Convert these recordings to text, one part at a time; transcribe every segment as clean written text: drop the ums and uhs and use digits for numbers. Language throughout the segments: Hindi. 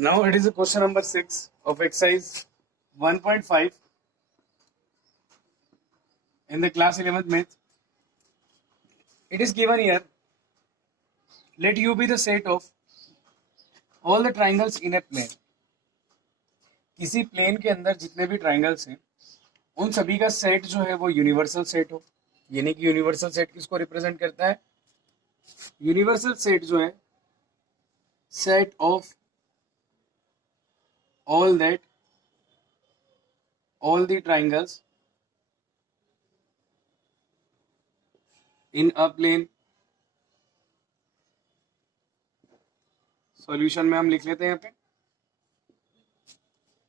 Now it is a question number 6 of exercise 1.5 in the class 11th math. It is given here, let U be the set of all the triangles in a plane. किसी प्लेन के अंदर जितने भी ट्राइंगल्स हैं उन सभी का सेट जो है वो यूनिवर्सल सेट हो. यानी कि यूनिवर्सल सेट किसको रिप्रेजेंट करता है? यूनिवर्सल सेट जो है set of all the triangles in a plane. Solution में हम लिख लेते हैं यहाँ पे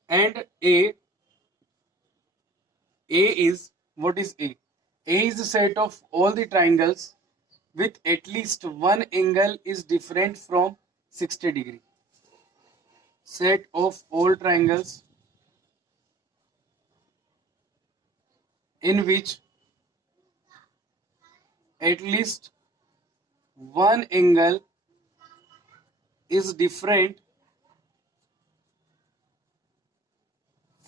and A is, what is A? A is the set of all the triangles with at least one angle is different from 60 degree. Set of all triangles in which at least one angle is different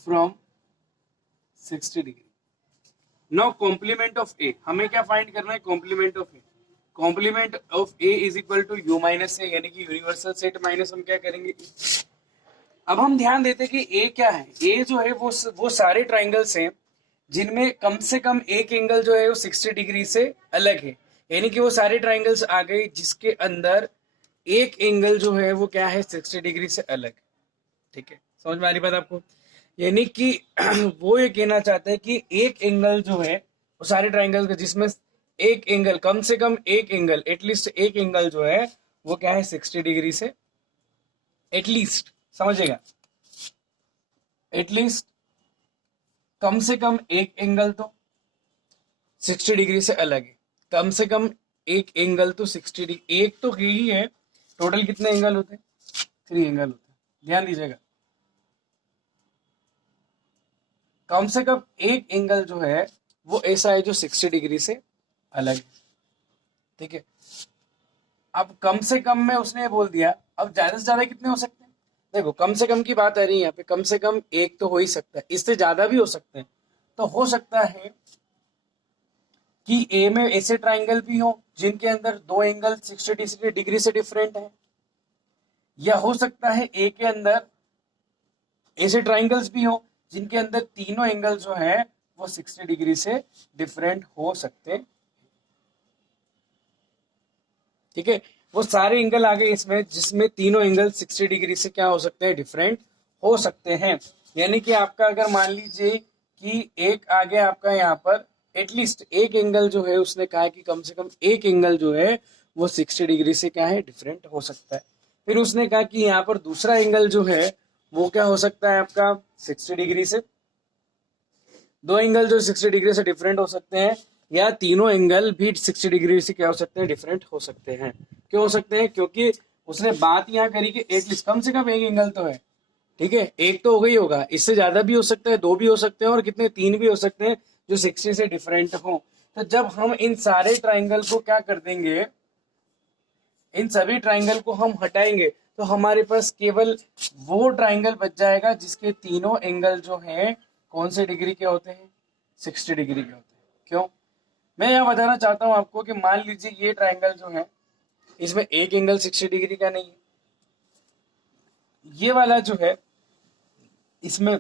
from 60 degree. Now complement of A, हमें क्या फाइंड करना है? complement of A. complement of A is equal to U minus A, यानी कि यूनिवर्सल सेट माइनस हम क्या करेंगे? अब हम ध्यान देते कि A क्या है. A जो है वो सारे ट्राइंगल्स हैं जिनमें कम से कम एक एंगल जो है वो 60 डिग्री से अलग है. यानी कि वो सारे ट्राइंगल्स आ गए जिसके अंदर एक एंगल जो है वो क्या है? 60 डिग्री से अलग. ठीक है, समझ में आ रही बात आपको? यानी कि वो ये कहना चाहते हैं कि एक एंगल जो है वो सारे ट्राइंगल का जिसमें एक एंगल, कम से कम एक एंगल, एटलीस्ट एक एंगल जो है वो क्या है? 60 डिग्री से एटलीस्ट, समझेगा? एटलीस्ट कम से कम एक एंगल तो 60 डिग्री से अलग है. कम से कम एक एंगल तो 60 डिग्री, एक तो यही है. टोटल कितने एंगल होते हैं? 3 एंगल होते हैं. ध्यान दीजिएगा, कम से कम एक एंगल जो है वो ऐसा है जो 60 डिग्री से अलग है. ठीक है, अब कम से कम में उसने बोल दिया. अब ज्यादा से ज्यादा कितने हो सकते हैं? देखो, कम से कम की बात आ रही है यहाँ पे. कम से कम एक तो हो ही सकता है, इससे ज्यादा भी हो सकते हैं. तो हो सकता है कि ए में ऐसे ट्राइंगल भी हो जिनके अंदर दो एंगल 60 डिग्री से डिफरेंट है, या हो सकता है ए के अंदर ऐसे ट्राइंगल्स भी हो जिनके अंदर तीनों एंगल जो है वो 60 डिग्री से डिफरेंट हो सकते हैं. ठीक है, वो सारे एंगल आ गए इसमें जिसमें तीनों एंगल 60 डिग्री से क्या हो सकते हैं? डिफरेंट हो सकते हैं. यानी कि आपका अगर मान लीजिए कि एक आ गया आपका यहाँ पर, एटलीस्ट एक एंगल जो है उसने कहा है कि कम से कम एक एंगल जो है वो 60 डिग्री से क्या है? डिफरेंट हो सकता है. फिर उसने कहा कि यहाँ पर दूसरा एंगल जो है वो क्या हो सकता है आपका? 60 डिग्री से. दो एंगल जो 60 डिग्री से डिफरेंट हो सकते हैं, या तीनों एंगल भी 60 डिग्री से क्या हो सकते हैं? डिफरेंट हो सकते हैं. क्यों हो सकते हैं? क्योंकि उसने बात यहाँ करी कि एटलीस्ट कम से कम एक एंगल तो है. ठीक है, एक तो हो गई होगा, इससे ज्यादा भी हो सकता है, दो भी हो सकते हैं, और कितने? 3 भी हो सकते हैं जो 60 से डिफरेंट हो. तो जब हम इन सारे ट्राइंगल को क्या कर देंगे, इन सभी ट्राइंगल को हम हटाएंगे तो हमारे पास केवल वो ट्राइंगल बच जाएगा जिसके तीनों एंगल जो हैं कौन से डिग्री के होते हैं? 60 डिग्री के होते हैं. क्यों? मैं यहाँ बताना चाहता हूँ आपको कि मान लीजिए ये ट्राइंगल जो है इसमें एक एंगल 60 डिग्री का नहीं है, ये वाला जो है इसमें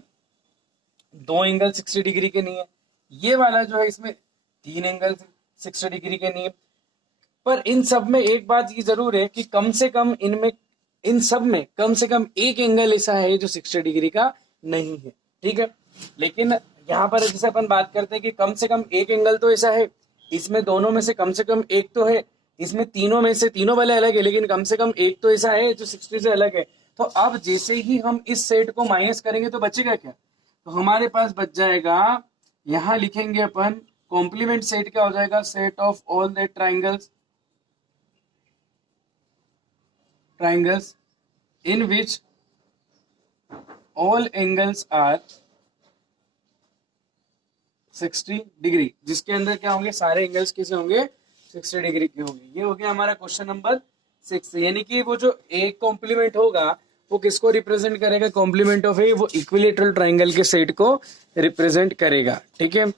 दो एंगल 60 डिग्री के नहीं है, ये वाला जो है इसमें तीन एंगल 60 डिग्री के नहीं है. पर इन सब में एक बात ये जरूर है कि कम से कम इन सब में कम से कम एक एंगल ऐसा है जो 60 डिग्री का नहीं है. ठीक है, लेकिन यहाँ पर जैसे अपन बात करते हैं कि कम से कम एक एंगल तो ऐसा है, इसमें दोनों में से कम से कम एक तो है, इसमें तीनों में से तीनों वाले अलग है लेकिन कम से कम एक तो ऐसा है जो 60 से अलग है. तो अब जैसे ही हम इस सेट को माइनस करेंगे तो बचेगा क्या? तो हमारे पास बच जाएगा, यहां लिखेंगे अपन कॉम्प्लीमेंट सेट. क्या हो जाएगा? Set of all the triangles in which all angles are 60 degree, जिसके अंदर क्या होंगे? सारे एंगल्स कैसे होंगे? 60 डिग्री के होंगे. ये हो गया हमारा क्वेश्चन नंबर 6. यानी कि वो जो एक कॉम्प्लीमेंट होगा वो किसको रिप्रेजेंट करेगा? कॉम्प्लीमेंट ऑफ ए वो इक्विलेटरल ट्राइंगल के सेट को रिप्रेजेंट करेगा। ठीक है,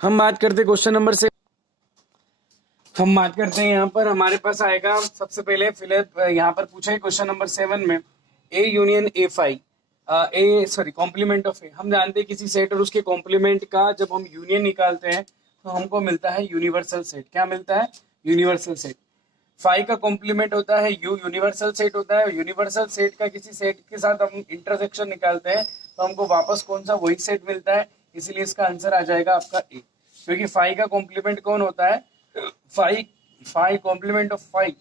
हम बात करते क्वेश्चन नंबर से, हम बात करते हैं यहाँ पर हमारे पास आएगा सबसे पहले फिलहाल यहाँ पर पूछा है क्वेश्चन नंबर 7 में A union A complement of A. हम जानते हैं किसी सेट और उसके कॉम्प्लीमेंट का जब हम यूनियन निकालते हैं तो हमको मिलता है यूनिवर्सल सेट। क्या मिलता है? Universal set. फाई का कॉम्प्लीमेंट होता है यू, यूनिवर्सल सेट होता है। यूनिवर्सल सेट का किसी सेट के साथ हम इंटरसेक्शन निकालते हैं तो हमको वापस कौन सा? वही सेट मिलता है। इसलिए इसका आंसर आ जाएगा आपका ए, क्योंकि फाई का कॉम्प्लीमेंट कौन होता है? Phi complement of phi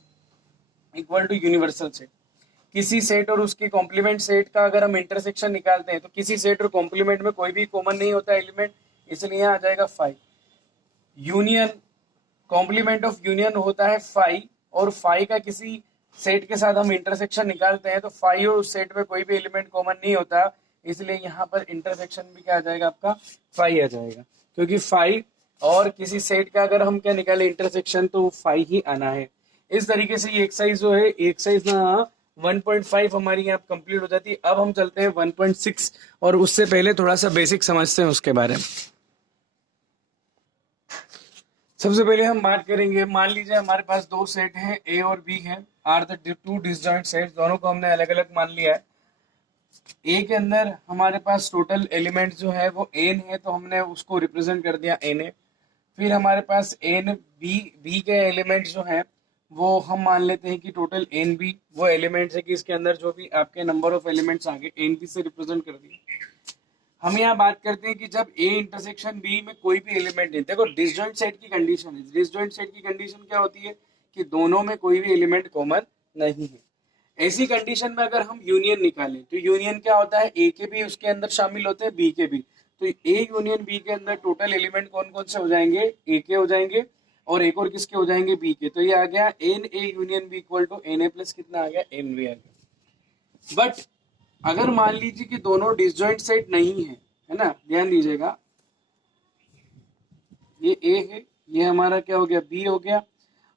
equal to universal set. किसी सेट और उसके कॉम्प्लीमेंट सेट का अगर हम इंटरसेक्शन निकालते हैं तो किसी सेट और कॉम्प्लीमेंट में कोई भी कॉमन नहीं होता एलिमेंट, इसलिए यहाँ आ जाएगा phi. Union, complement of union होता है फाई, और फाई का किसी सेट के साथ हम इंटरसेक्शन निकालते हैं तो फाई और उस सेट में कोई भी एलिमेंट कॉमन नहीं होता, इसलिए यहाँ पर इंटरसेक्शन भी क्या आ जाएगा? आपका फाई आ जाएगा, क्योंकि फाई और किसी सेट का अगर हम क्या निकाले इंटरसेक्शन तो फाई ही आना है। इस तरीके से ये एक्सरसाइज जो है, एक्सरसाइज ना 1.5 हमारी यहाँ कंप्लीट हो जाती है। अब हम चलते हैं 1.6 और उससे पहले थोड़ा सा बेसिक समझते हैं उसके बारे में। सबसे पहले हम बात करेंगे, मान लीजिए हमारे पास दो सेट हैं ए और बी हैं, are the two disjoint sets, दोनों को हमने अलग अलग मान लिया है। ए के अंदर हमारे पास टोटल एलिमेंट जो है वो एन है, तो हमने उसको रिप्रेजेंट कर दिया एन ए। फिर हमारे पास एन बी के एलिमेंट जो हैं वो हम मान लेते हैं कि टोटल एन बी वो एलिमेंट्स है कि इसके अंदर जो भी आपके नंबर ऑफ एलिमेंट्स आगे एन बी से रिप्रेजेंट कर दिए। हम यहाँ बात करते हैं कि जब ए इंटरसेक्शन बी में कोई भी एलिमेंट नहीं, देखो डिसजॉइंट सेट की कंडीशन है, डिसजॉइंट सेट की कंडीशन क्या होती है कि दोनों में कोई भी एलिमेंट कॉमन नहीं है। ऐसी कंडीशन में अगर हम यूनियन निकालें तो यूनियन क्या होता है? ए के भी उसके अंदर शामिल होते हैं, बी के भी। तो ए यूनियन बी के अंदर टोटल एलिमेंट कौन कौन से हो जाएंगे? ए के हो जाएंगे और एक और किसके हो जाएंगे? बी के। तो ये आ गया n A union B equal to n A plus कितना आ गया? एन बी आ गया। बट अगर मान लीजिए कि दोनों डिसजॉइंट सेट नहीं है ना, ध्यान दीजिएगा, ये ए है, ये हमारा क्या हो गया? बी हो गया,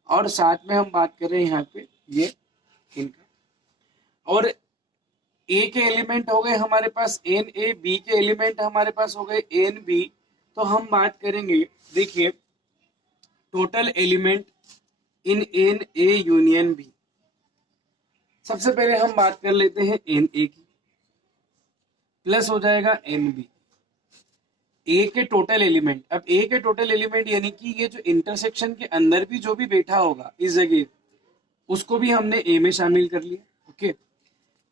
और साथ में हम बात कर रहे हैं यहाँ पे ये इनका, और ए के एलिमेंट हो गए हमारे पास एन ए, बी के एलिमेंट हमारे पास हो गए एन बी। तो हम बात करेंगे, देखिए total element in n A union B. सबसे पहले हम बात कर लेते हैं एन ए की, प्लस हो जाएगा एन बी। ए के टोटल एलिमेंट, अब ए के टोटल एलिमेंट यानी कि ये जो इंटरसेक्शन के अंदर भी जो भी बैठा होगा इस जगह, उसको भी हमने ए में शामिल कर लिया। ओके,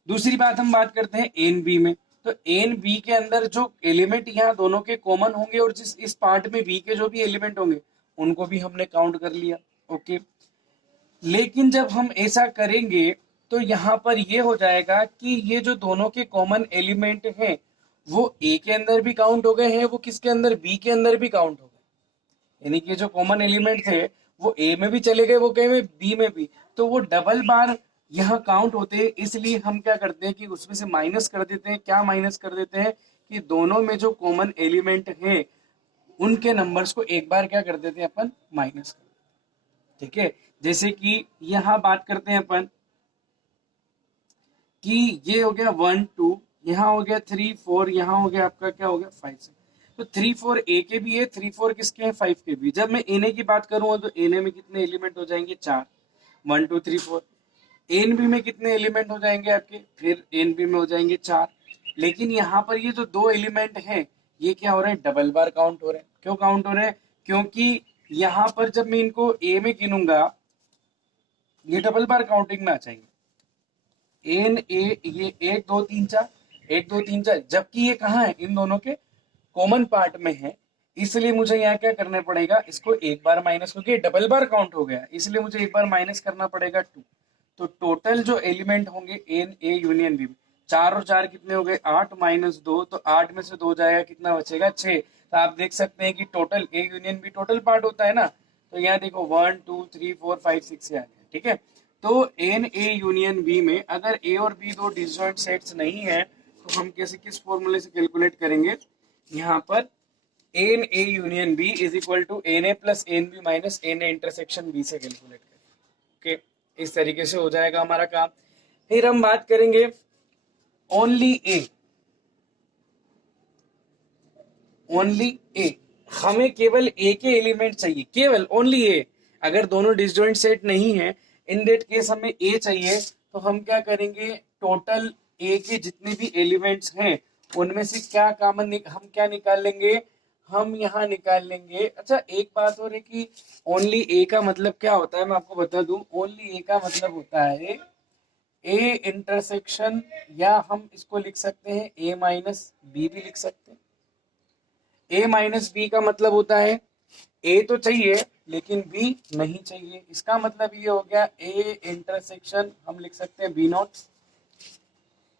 दूसरी बात हम बात करते हैं एन बी में। तो एन बी के अंदर जो एलिमेंट यहाँ दोनों के कॉमन होंगे और जिस इस पार्ट में बी के जो भी एलिमेंट होंगे उनको भी हमने काउंट कर लिया। ओके, लेकिन जब हम ऐसा करेंगे तो यहाँ पर ये हो जाएगा कि ये जो दोनों के कॉमन एलिमेंट हैं वो ए के अंदर भी काउंट हो गए हैं, वो किसके अंदर? बी के अंदर भी काउंट हो गए। यानी कि जो कॉमन एलिमेंट थे वो ए में भी चले गए, वो कहीं में बी में भी, तो वो डबल बार यहाँ काउंट होते हैं। इसलिए हम क्या करते हैं कि उसमें से माइनस कर देते हैं। क्या माइनस कर देते हैं कि दोनों में जो कॉमन एलिमेंट हैं उनके नंबर्स को एक बार क्या कर देते हैं अपन? माइनस कर देते हैं। ठीक है, जैसे कि यहाँ बात करते हैं अपन कि ये हो गया 1 2, यहाँ हो गया 3 4, यहाँ हो गया आपका क्या हो गया 5 6। तो 3 4 ए के भी है, 3 4 किसके हैं? 5 के भी। जब मैं एन की बात करूंगा तो एन में कितने एलिमेंट हो जाएंगे? 4, 1 2 3 4। एन बी में कितने एलिमेंट हो जाएंगे आपके? फिर एन बी में हो जाएंगे 4। लेकिन यहाँ पर ये जो दो एलिमेंट हैं ये क्या हो रहे हैं? डबल बार काउंट हो रहे हैं। क्यों काउंट हो रहे हैं? क्योंकि यहाँ पर जब मैं इनको ए में गिनूंगा ये डबल बार काउंटिंग में आ जाएंगे। एन ए, ये 1 2 3 4, 1 2 3 4, जबकि ये कहाँ है? इन दोनों के कॉमन पार्ट में है। इसलिए मुझे यहाँ क्या करना पड़ेगा? इसको एक बार माइनस, क्योंकि डबल बार काउंट हो गया इसलिए मुझे एक बार माइनस करना पड़ेगा 2। तो टोटल जो एलिमेंट होंगे एन ए यूनियन बी में, 4 और 4 कितने हो गए? 8 माइनस 2, तो 8 में से 2 जाएगा, कितना बचेगा? 6। तो आप देख सकते हैं कि total A union B total part होता है ना, तो यहाँ देखो 1 2 3 4 5 6 से आ गया। ठीक है, तो एन ए यूनियन बी में अगर ए और बी दो डिसजॉइंट सेट्स नहीं है तो हम कैसे, किस फॉर्मूले से कैलकुलेट करेंगे? यहाँ पर n A union B is equal to n A plus n B minus n A intersection B से कैलकुलेट करेंगे। ओके, इस तरीके से हो जाएगा हमारा काम। फिर हम बात करेंगे ओनली ए, ओनली ए, हमें केवल ए के एलिमेंट चाहिए, केवल ओनली ए। अगर दोनों डिसजॉइंट सेट नहीं है, इन दैट केस हमें ए चाहिए, तो हम क्या करेंगे, टोटल ए के जितने भी एलिमेंट्स हैं उनमें से क्या कॉमन हम क्या निकाल लेंगे, हम यहाँ निकाल लेंगे। अच्छा एक बात और है कि ओनली ए का मतलब क्या होता है, मैं आपको बता दूं। ओनली ए का मतलब होता है ए इंटरसेक्शन, या हम इसको लिख सकते हैं ए माइनस बी भी लिख सकते हैं। ए माइनस बी का मतलब होता है ए तो चाहिए लेकिन बी नहीं चाहिए। इसका मतलब ये हो गया ए इंटरसेक्शन, हम लिख सकते हैं बी नॉट।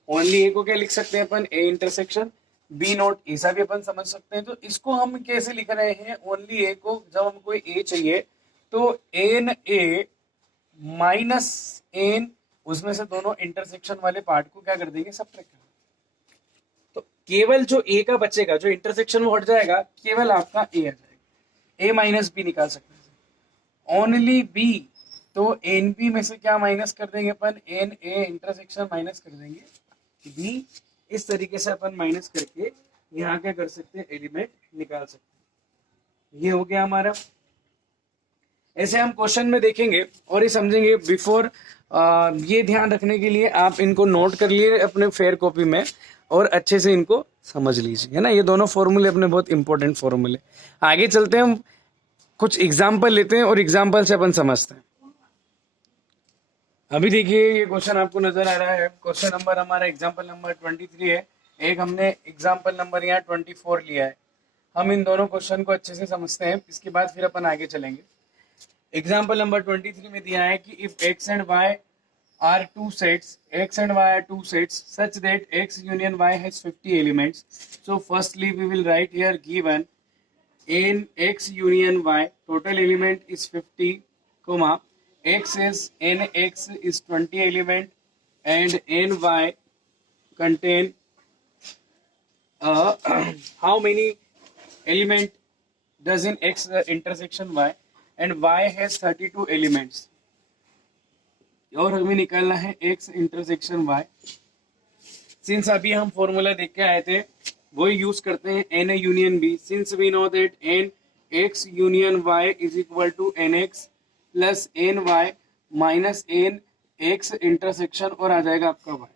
ओनली ए को क्या लिख सकते हैं अपन, ए इंटरसेक्शन बी नॉट, ऐसा भी अपन समझ सकते हैं। तो इसको हम कैसे लिख रहे हैं, ओनली ए को जब हमको ए चाहिए तो एन ए माइनस एन, उसमें से दोनों इंटरसेक्शन वाले पार्ट को क्या कर देंगे, सब्ट्रैक्ट कर देंगे। तो केवल जो ए का बचेगा, जो इंटरसेक्शन वो हट जाएगा, केवल आपका ए आ जाएगा, ए माइनस बी निकाल सकते हैं। ओनली बी, तो एन बी में से क्या माइनस कर देंगे अपन, एन ए इंटरसेक्शन माइनस कर देंगे बी। इस तरीके से अपन माइनस करके यहाँ क्या कर सकते हैं, एलिमेंट निकाल सकते हैं। ये हो गया हमारा। ऐसे हम क्वेश्चन में देखेंगे और ये समझेंगे। बिफोर ये ध्यान रखने के लिए आप इनको नोट कर लिए अपने फेयर कॉपी में और अच्छे से इनको समझ लीजिए, है ना। ये दोनों फॉर्मूले अपने बहुत इंपॉर्टेंट फॉर्मूले। आगे चलते हैं, हम कुछ एग्जाम्पल लेते हैं और एग्जाम्पल से अपन समझते हैं। अभी देखिए ये क्वेश्चन आपको नजर आ रहा है, क्वेश्चन नंबर हमारा एग्जाम्पल नंबर 23 है। एक हमने एग्जाम्पल नंबर यहाँ 24 लिया है। हम इन दोनों क्वेश्चन को अच्छे से समझते हैं, इसके बाद फिर अपन आगे चलेंगे। एग्जाम्पल नंबर 23 में दिया है कि if x and y are two sets, x and y are two sets such that x union y has 50 elements. So firstly we will write here given in x union y total element is 50, comma x is n x is 20 element and n y contain how many element does in x intersection y and y has 32 elements। और हमें निकालना है x इंटरसेक्शन y। सिंस अभी हम फॉर्मूला देख के आए थे वही यूज करते हैं, n union b। Since we know that n x union y is equal to n x plus n y minus n x intersection, और आ जाएगा आपका y।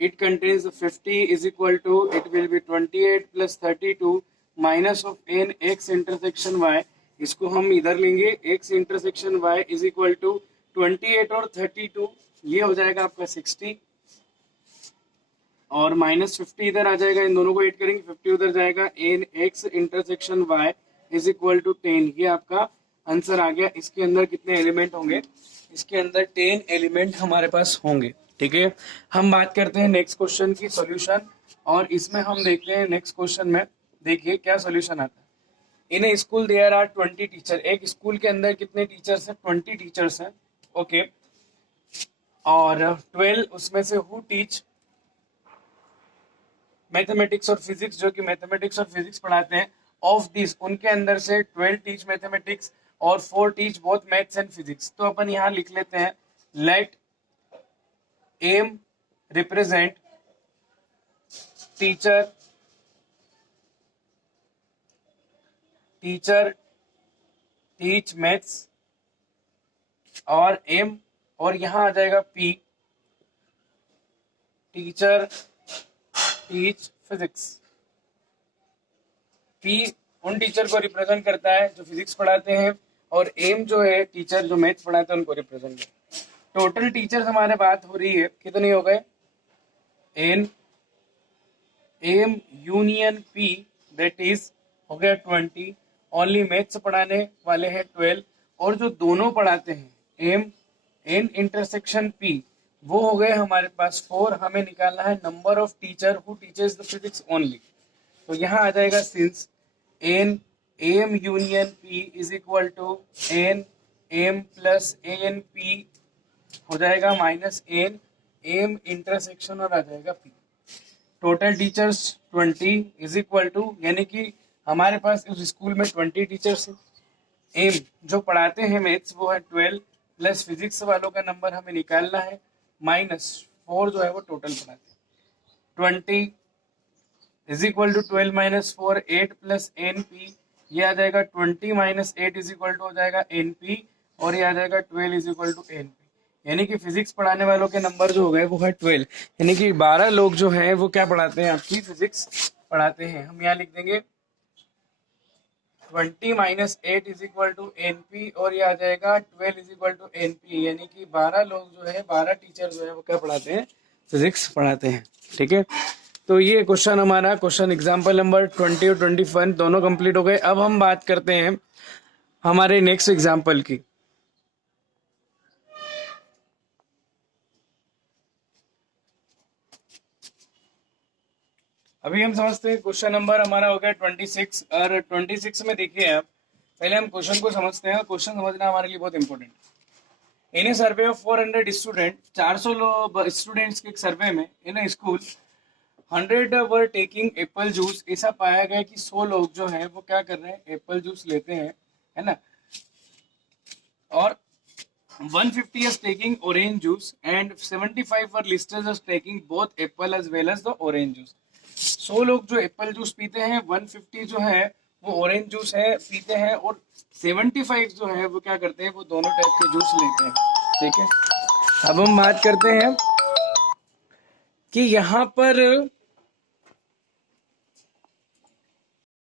It contains 50 is equal to, it will be 28 plus 32 minus of n x intersection y। इसको हम इधर लेंगे, x intersection y is equal to 28 और 32, ये हो जाएगा आपका 60 और माइनस 50 इधर आ जाएगा, इन दोनों को ऐड करेंगे 50 उधर जाएगा। N x intersection y is equal to 10, ये आपका आंसर आ गया। इसके अंदर कितने एलिमेंट होंगे, इसके अंदर 10 एलिमेंट हमारे पास होंगे। ठीक है, हम बात करते हैं नेक्स्ट क्वेश्चन की सॉल्यूशन, और इसमें हम देखते हैं नेक्स्ट क्वेश्चन में देखिए क्या सॉल्यूशन आता है। इन a school there are 20 teacher, एक स्कूल के अंदर कितने टीचर्स हैं, 20 टीचर्स हैं। ओके, और 12 उसमें से हु टीच मैथमेटिक्स और फिजिक्स, जो कि मैथमेटिक्स और फिजिक्स पढ़ाते हैं। ऑफ दिस, उनके अंदर से 12 टीच मैथमेटिक्स और 4 teach both maths and physics. तो अपन यहाँ लिख लेते हैं let M represent teacher teach maths, और एम, और यहाँ आ जाएगा P teacher teach physics. P उन टीचर को रिप्रेजेंट करता है जो फिजिक्स पढ़ाते हैं, और एम जो है टीचर जो मैथ्स पढ़ाते हैं उनको रिप्रेजेंट करता है। टोटल टीचर्स हमारे बात हो रही है, कितने हो गए, n M union P that is हो गया 20, ओनली मैथ्स पढ़ाने वाले हैं 12, और जो दोनों पढ़ाते हैं एम एन इंटरसेक्शन पी वो हो गए हमारे पास 4। हमें निकालना है number of teacher who teachers the physics only. तो यहाँ आ जाएगा since n M union P is equal to n M plus n P हो जाएगा माइनस एन एम इंटरसेक्शन, और आ जाएगा P. Total teachers 20 is equal to, यानी कि हमारे पास उस स्कूल में 20 टीचर्स हैं। एम जो पढ़ाते हैं मैथ्स वो है 12 प्लस फिजिक्स वालों का नंबर हमें निकालना है माइनस 4 जो है वो टोटल पढ़ाते हैं। 20 is equal to 12 minus 4, 8 plus n P, ये आ जाएगा 20 माइनस 8 इज इक्वल टू हो जाएगा एन पी, और ये आ जाएगा 12 is equal to n P. यानी कि फिजिक्स पढ़ाने वालों के नंबर जो हो गए वो है 12, यानी कि 12 लोग जो हैं वो क्या पढ़ाते हैं, आपकी फिजिक्स पढ़ाते हैं। हम यहाँ लिख देंगे 20 minus 8 is equal to n P, और ये आ जाएगा 12 is equal to n P, यानी कि 12 लोग जो है 12 टीचर जो है वो क्या पढ़ाते हैं, फिजिक्स पढ़ाते हैं। ठीक है, तो ये क्वेश्चन हमारा क्वेश्चन एग्जाम्पल नंबर 20 और 21 दोनों कंप्लीट हो गए। अब हम बात करते हैं हमारे नेक्स्ट एग्जाम्पल की। अभी हम समझते हैं क्वेश्चन नंबर हमारा हो गया 26, और 26 में देखिए आप, पहले हम क्वेश्चन को समझते हैं। क्वेश्चन समझना हमारे लिए बहुत important. In a survey of 400 student, 400 लोग स्टूडेंट्स के एक सर्वे में in a school 100 were taking apple juice, ऐसा पाया गया कि 100 लोग जो है वो क्या कर रहे हैं, एप्पल जूस लेते हैं, है ना, और 150 is taking orange juice and 75 were listed as taking both apple as well as the orange juice। 100 लोग जो एप्पल जूस पीते हैं, 150 जो है वो ऑरेंज जूस है पीते हैं, और 75 जो है वो क्या करते हैं, वो दोनों टाइप के जूस लेते हैं। ठीक है, अब हम बात करते हैं कि यहाँ पर